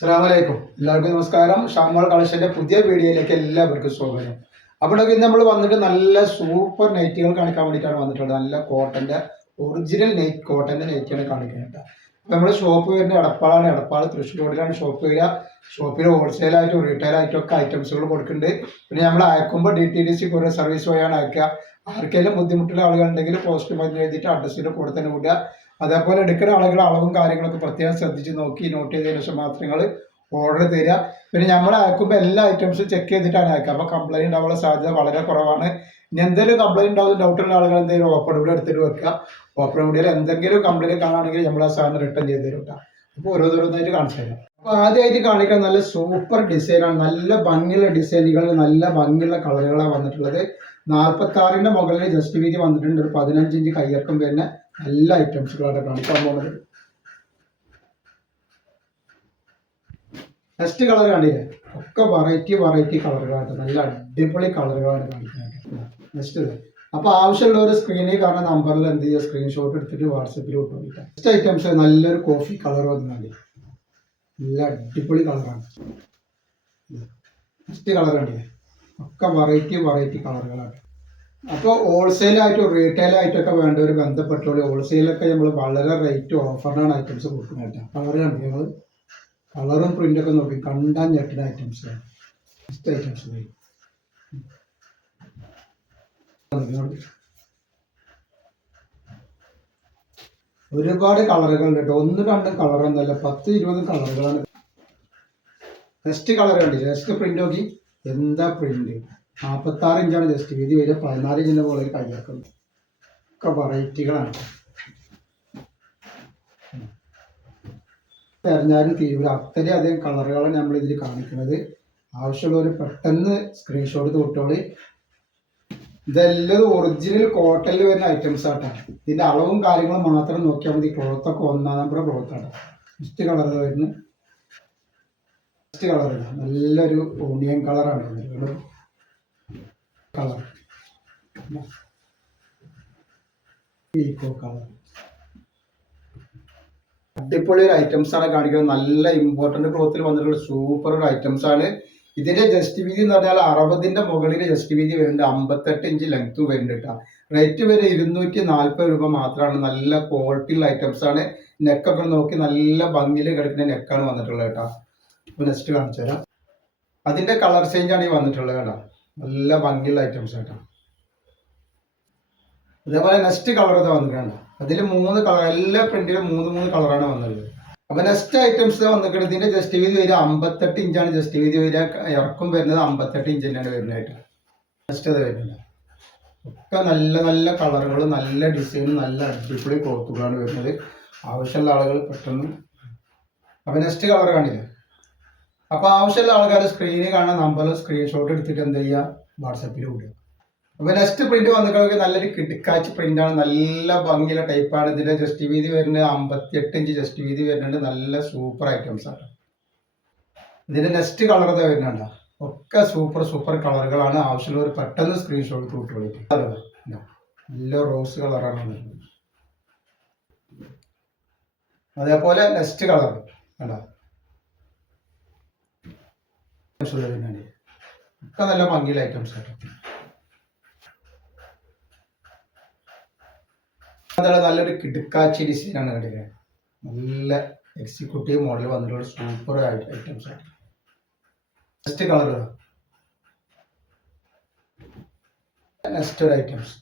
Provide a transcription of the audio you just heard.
അസ്സലാമലൈക്കും. എല്ലാവർക്കും നമസ്കാരം. ഷാമോൾ കളക്ഷന്റെ പുതിയ വീഡിയോയിലേക്ക് എല്ലാവർക്കും സ്വാഗതം. അപ്പോൾ ഇന്ന് നമ്മൾ വന്നിട്ട് നല്ല സൂപ്പർ നൈറ്റുകൾ കാണിക്കാൻ വേണ്ടിയിട്ടാണ് വന്നിട്ടുള്ളത്. നല്ല കോട്ടന്റെ ഒറിജിനൽ കോട്ടന്റെ നൈറ്റിയാണ് കാണിക്കുന്നത്. അപ്പോൾ നമ്മുടെ ഷോപ്പ് വരുന്നത് എടപ്പാളാണ്. എടപ്പാൾ തൃശ്ശൂർ റോഡിലാണ് ഷോപ്പ് വരിക. ഷോപ്പിൽ ഹോൾസെയിലായിട്ടും റീറ്റെയിലായിട്ടും ഒക്കെ ഐറ്റംസുകൾ കൊടുക്കുന്നുണ്ട്. പിന്നെ നമ്മൾ അയക്കുമ്പോൾ DTDC കൊറിയർ സർവീസ് വഴിയാണ് അയക്കുക. ആർക്കെങ്കിലും ബുദ്ധിമുട്ടുള്ള ആളുകളുണ്ടെങ്കിൽ പോസ്റ്റ് മരുന്ന് എഴുതിയിട്ട് അഡ്രസ്സിൻ്റെ കൂടെ തന്നെ വിടുക. അതേപോലെ എടുക്കുന്ന ആളുകൾ അളവും കാര്യങ്ങളൊക്കെ പ്രത്യേകം ശ്രദ്ധിച്ച് നോക്കി നോട്ട് ചെയ്തതിനു ശേഷം മാത്രം നിങ്ങൾ ഓർഡർ തരിക. പിന്നെ നമ്മൾ അയക്കുമ്പോൾ എല്ലാ ഐറ്റംസും ചെക്ക് ചെയ്തിട്ടാണ് അയക്കുക. അപ്പോൾ കംപ്ലൈൻറ്റ് ഉണ്ടാവാനുള്ള സാധ്യത വളരെ കുറവാണ്. ഇനി എന്തെങ്കിലും കംപ്ലൈൻറ്റ് ഉണ്ടാവും ഡൗട്ടുള്ള ആളുകൾ എന്തെങ്കിലും ഓപ്പൺ വീഡിയോ എടുത്തിട്ട് വെക്കുക. ഓപ്പൺ വീഡിയോയിൽ എന്തെങ്കിലും കംപ്ലൈൻറ്റ് കാണുകയാണെങ്കിൽ നമ്മൾ ആ സാധനം റിട്ടേൺ ചെയ്ത് തരും കേട്ടോ. അപ്പോൾ ഓരോന്നോരോന്നായിട്ട് കാണിച്ചു തരാം. അപ്പോൾ ആദ്യമായിട്ട് കാണിക്കാൻ നല്ല സൂപ്പർ ഡിസൈനാണ്. നല്ല ഭംഗിയുള്ള ഡിസൈനുകൾ, നല്ല ഭംഗിയുള്ള കളറുകളാണ് വന്നിട്ടുള്ളത്. 46ന്റെ മുകളിൽ ജസ്റ്റ് വീതി വന്നിട്ടുണ്ട്. ഒരു 15 ഇഞ്ച് കയ്യിറക്കം വരുന്ന നല്ല ഐറ്റംസുകളാണ് കാണിക്കാൻ പോകുന്നത്. നെക്സ്റ്റ് കളർ കണ്ടില്ലേ, ഒക്കെ വെറൈറ്റി കളറുകളാണ്. നല്ല അടിപൊളി കളറുകളാണ് കാണിക്കുന്നത്. നെക്സ്റ്റ് അപ്പോൾ ആവശ്യമുള്ള ഒരു സ്ക്രീനിൽ കാണുന്ന നമ്പറിൽ എന്ത് ചെയ്യുക, സ്ക്രീൻഷോട്ട് എടുത്തിട്ട് വാട്സപ്പിൽ വിട്ടു കൊടുക്കാം. നെക്സ്റ്റ് ഐറ്റംസ് നല്ലൊരു കോഫി കളർ വന്നാൽ നല്ല അടിപൊളി കളറാണ്. നെക്സ്റ്റ് കളർ കണ്ടില്ലേ, ഒക്കെ വെറൈറ്റി കളറുകളാണ്. അപ്പോൾ ഹോൾസെയിലായിട്ടും റീറ്റെയിലായിട്ടൊക്കെ വേണ്ടവർ ബന്ധപ്പെട്ടോളൂ. ഹോൾസെയിലൊക്കെ നമ്മൾ വളരെ റേറ്റ് ഓഫറിനാണ് ഐറ്റംസ് കൊടുക്കുന്നത് കേട്ടോ. കളർ കണ്ടു ഞങ്ങൾ കളറും പ്രിൻ്റൊക്കെ നോക്കി കണ്ടാൻ ഞെട്ടുന്ന ഐറ്റംസാണ്. നെക്സ്റ്റ് ഐറ്റംസ് ഒരുപാട് കളറുകളുണ്ട് കേട്ടോ. 1-2 കളറൊന്നുമല്ല, 10-20 കളറുകളാണ്. നെക്സ്റ്റ് കളർ കണ്ടില്ല, നെക്സ്റ്റ് പ്രിൻ്റ് നോക്കി, എന്താ പ്രിൻ്റ്. 46 ഇഞ്ചാണ് ജസ്റ്റ് വീതി വരിക. 14 ഇഞ്ചിൻ്റെ പോലെ കയ്യാക്കുന്നത്. ഒക്കെ വെറൈറ്റികളാണ്. തെരഞ്ഞാലും തീരുവില്ല, അത്രയും അധികം കളറുകളാണ് നമ്മൾ ഇതിൽ കാണിക്കുന്നത്. ആവശ്യമുള്ളവർ പെട്ടെന്ന് സ്ക്രീൻഷോട്ട് തൊട്ടോളി. ഇതെല്ലാം ഒറിജിനൽ കോട്ടണിൽ വരുന്ന ഐറ്റംസ് ആട്ടാണ്. ഇതിൻ്റെ അളവും കാര്യങ്ങളും മാത്രം നോക്കിയാൽ മതി. ക്ലോത്തൊക്കെ 1-ാം നമ്പർ ക്ലോത്താണ്. നെക്സ്റ്റ് കളർ വരുന്നു. നെക്സ്റ്റ് കളർ നല്ലൊരു ഓണിയൻ കളറാണ്. കളർ ഈക്കോ കളർ അടിപൊളി ഒരു ഐറ്റംസ് ആണ് കാണിക്കുന്നത്. നല്ല ഇമ്പോർട്ടന്റ് ക്ലോത്തിൽ വന്നിട്ടുള്ള സൂപ്പർ ഒരു ഐറ്റംസ് ആണ്. ഇതിന്റെ ജസ്റ്റ് വീതി എന്ന് പറഞ്ഞാൽ 60ന്റെ മുകളിൽ ജസ്റ്റ് വീതി വരുന്നുണ്ട്. 58 ഇഞ്ച് ലെങ്ത് വരുന്നുണ്ട് കേട്ടോ. റേറ്റ് വരെ 240 രൂപ മാത്രമാണ്. നല്ല ക്വാളിറ്റിയുള്ള ഐറ്റംസ് ആണ്. നെക്കൊക്കെ നോക്കി നല്ല ഭംഗിയിൽ കിടക്കുന്ന നെക്കാണ് വന്നിട്ടുള്ളത് കേട്ടോ. അപ്പോൾ നെക്സ്റ്റ് കാണിച്ചു തരാം. അതിന്റെ കളർ ചേഞ്ച് ആണ് ഈ വന്നിട്ടുള്ളത് കേട്ടോ. നല്ല ഭംഗിയുള്ള ഐറ്റംസ് കേട്ടോ. അതേപോലെ നെക്സ്റ്റ് കളർ ഇത് വന്നിട്ടുണ്ട്. അതിൽ 3 കളർ, എല്ലാ പ്രിന്റിലും 3 കളറാണ് വന്നത്. അപ്പൊ നെക്സ്റ്റ് ഐറ്റംസ് വന്നിട്ടുണ്ട്. ഇതിന്റെ ജസ്റ്റ് വീതി വരിക 58 ഇഞ്ചാണ് ജസ്റ്റ് വീതി വരിക. ഇറക്കം വരുന്നത് 58 ഇഞ്ചിനാണ് വരുന്നതായിട്ട്. നെക്സ്റ്റ് അത് വരുന്നത് ഒക്കെ നല്ല കളറുകൾ, നല്ല ഡിസൈനും നല്ല അടിപൊളി ക്ലോത്തുകളാണ് വരുന്നത്. ആവശ്യമുള്ള ആളുകൾ പെട്ടെന്ന്. അപ്പൊ നെക്സ്റ്റ് കളർ കാണില്ല. അപ്പൊ ആവശ്യമുള്ള ആൾക്കാർ സ്ക്രീനിൽ കാണുന്ന നമ്പറിൽ സ്ക്രീൻഷോട്ട് എടുത്തിട്ട് എന്ത് ചെയ്യുക, വാട്സപ്പിൽ വിടുക. അപ്പൊ നെക്സ്റ്റ് പ്രിന്റ് വന്നിട്ട് നല്ലൊരു കിടക്കാച്ച് പ്രിന്റാണ്. നല്ല ഭംഗിയുള്ള ടൈപ്പാണ്. ഇതിന്റെ ജസ്റ്റ് വീതി വരുന്നത് 58 ഇഞ്ച് ജസ്റ്റ് വീതി വരുന്നുണ്ട്. നല്ല സൂപ്പർ ഐറ്റംസ് ആണ്. ഇതിന്റെ നെക്സ്റ്റ് കളർ ഒക്കെ വരുന്നുണ്ട്. ഒക്കെ സൂപ്പർ കളറുകളാണ്. ആവശ്യമുള്ളവർ പെട്ടെന്ന് സ്ക്രീൻഷോട്ട് വിട്ടുകൊടുക്കും. നല്ല റോസ് കളറാണ്. അതേപോലെ നെക്സ്റ്റ് കളർ കണ്ടോ, ഒക്കെ നല്ല ഭംഗിയുള്ള ഐറ്റംസ് ആട്ടോ. നല്ലൊരു കിടുക്കാച്ചി ഡിസൈനാണ് കണ്ടില്ലേ. നല്ല എക്സിക്യൂട്ടീവ് മോഡൽ വന്നിട്ടുള്ള സൂപ്പർ ഐറ്റംസ് ആണ്. നെക്സ്റ്റ് കളർ, നെക്സ്റ്റ് ഒരു ഐറ്റംസ്